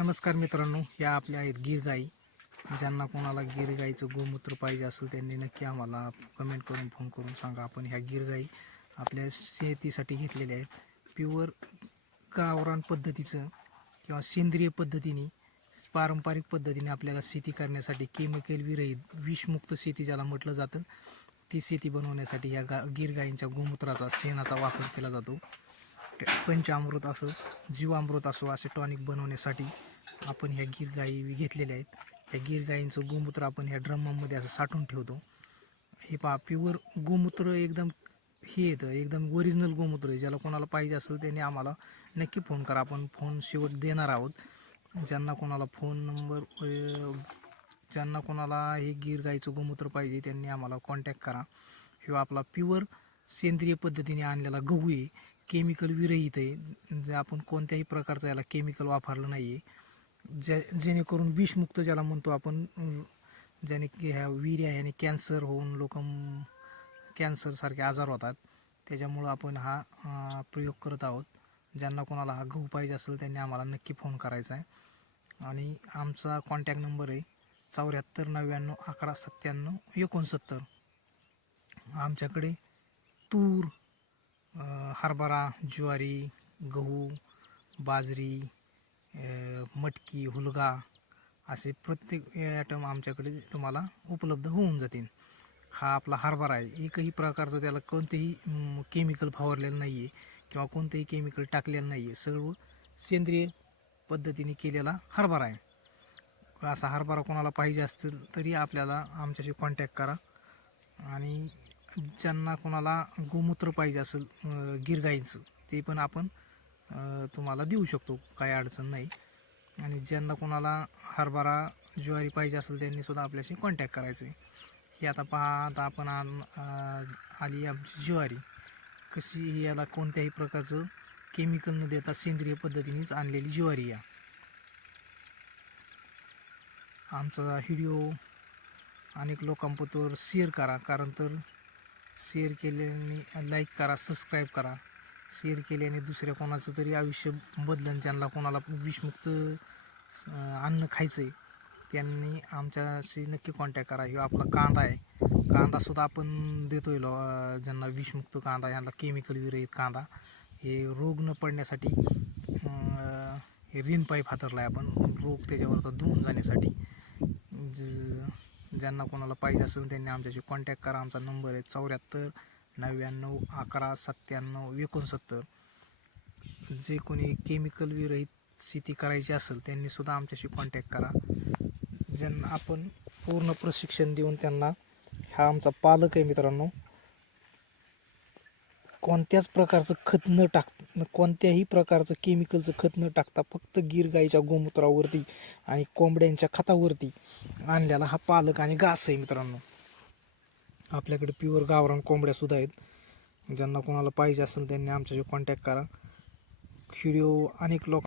नमस्कार मित्रांनो या आपल्या आहेत गिर गाई ज्यांना कोणाला गिर गाईचं गोमूत्र पाहिजे असेल त्यांनी नक्की आम्हाला कमेंट करून फोन करून सांगा. आपण ह्या गिर गाई आपल्या शेतीसाठी घेतलेल्या आहेत. प्युअर गावरान पद्धतीचं किंवा सेंद्रिय पद्धतीने पारंपरिक पद्धतीने आपल्याला शेती करण्यासाठी केमिकल विरहित विषमुक्त शेती ज्याला म्हटलं जातं ती शेती बनवण्यासाठी या गा गिर गाईंच्या गोमूत्राचा शेणाचा वापर केला जातो. पंचामृत असो जीवामृत असो असे टॉनिक बनवण्यासाठी आपण ह्या गीर गाई घेतलेल्या आहेत. ह्या गीर गायींचं गोमूत्र आपण ह्या ड्रमामध्ये असं साठवून ठेवतो. हे पहा प्युअर गोमूत्र एकदम हे येतं एकदम ओरिजिनल गोमूत्र आहे. ज्याला कोणाला पाहिजे असेल त्याने आम्हाला नक्की फोन करा. आपण फोन शेवट देणार आहोत. ज्यांना कोणाला फोन नंबर ज्यांना कोणाला हे गीर गाईचं गोमूत्र पाहिजे त्यांनी आम्हाला कॉन्टॅक्ट करा. किंवा आपला प्युअर सेंद्रिय पद्धतीने आणलेला गहू आहे. केमिकल विरहित आहे. जे आपण कोणत्याही प्रकारचं याला केमिकल वापरलं नाही आहे जे जेणेकरून विषमुक्त ज्याला म्हणतो आपण ज्याने की ह्या विर्या ह्याने कॅन्सर होऊन लोक कॅन्सरसारखे आजार होतात त्याच्यामुळं आपण हा प्रयोग करत आहोत. ज्यांना कोणाला हा गहू पाहिजे असेल त्यांनी आम्हाला नक्की फोन करायचा आहे. आणि आमचा कॉन्टॅक्ट नंबर आहे चौऱ्याहत्तर नव्याण्णव अकरा सत्त्याण्णव एकोणसत्तर. आमच्याकडे तूर हरभरा ज्वारी गहू बाजरी मटकी हुलगा असे प्रत्येक ॲटम आमच्याकडे तुम्हाला उपलब्ध होऊन जातील. हा आपला हरभरा आहे. एकही प्रकारचं त्याला कोणतेही केमिकल फवारलेलं नाही आहे किंवा कोणतंही केमिकल टाकलेलं नाही आहे सर्व सेंद्रिय पद्धतीने केलेला हरभरा आहे. असा हरभरा कोणाला पाहिजे असतील तरी आपल्याला आमच्याशी कॉन्टॅक्ट करा. आणि ज्यांना कोणाला गोमूत्र पाहिजे असेल गिरगाईचं ते पण आपण तुम्हाला देऊ शकतो काही अडचण नाही. आणि ज्यांना कोणाला हरभरा ज्वारी पाहिजे असेल त्यांनी सुद्धा आपल्याशी कॉन्टॅक्ट करायचं. आहे हे आता पहा आता आपण आण- आली आमची ज्वारी. कशी ही याला कोणत्याही प्रकारचं केमिकल न देता सेंद्रिय पद्धतीनेच आणलेली ज्वारी या. आमचा व्हिडिओ अनेक लोकांपतोर शेअर करा कारण तर शेअर केल्याने लाईक करा सबस्क्राईब करा. शेअर केल्याने दुसऱ्या कोणाचं तरी आयुष्य बदलन ज्यांना कोणाला विषमुक्त अन्न खायचं आहे त्यांनी आमच्याशी नक्की कॉन्टॅक्ट करा. किंवा आपला कांदा आहे. कांदासुद्धा आपण देतोय लो लॉ ज्यांना विषमुक्त कांदा ह्यांना केमिकल विरहित कांदा. हे रोग न पडण्यासाठी हे रिन पाईप हातरला आहे आपण. रोग त्याच्यावर धुवून जाण्यासाठी. ज- ज्यांना कोणाला पाहिजे असेल त्यांनी आमच्याशी कॉन्टॅक्ट करा. आमचा नंबर आहे चौऱ्याहत्तर नव्याण्णव अकरा सत्त्याण्णव एकोणसत्तर. जे कोणी केमिकल विरहित शेती करायची असेल त्यांनी सुद्धा आमच्याशी कॉन्टॅक्ट करा. ज्यांना आपण पूर्ण प्रशिक्षण देऊन त्यांना हा आमचा पालक आहे मित्रांनो. कोणत्याच प्रकारचं खत न टाक कोणत्याही प्रकारचं केमिकलचं खत न टाकता फक्त गिर गाईच्या गोमूत्रावरती आणि कोंबड्यांच्या खतावरती आणलेला हा पालक आणि घास आहे मित्रांनो. आपल्याकडे प्युअर गावरान कोंबड्यासुद्धा आहेत. ज्यांना कोणाला पाहिजे असेल त्यांनी आमच्याशी कॉन्टॅक्ट करा. व्हिडिओ अनेक लोक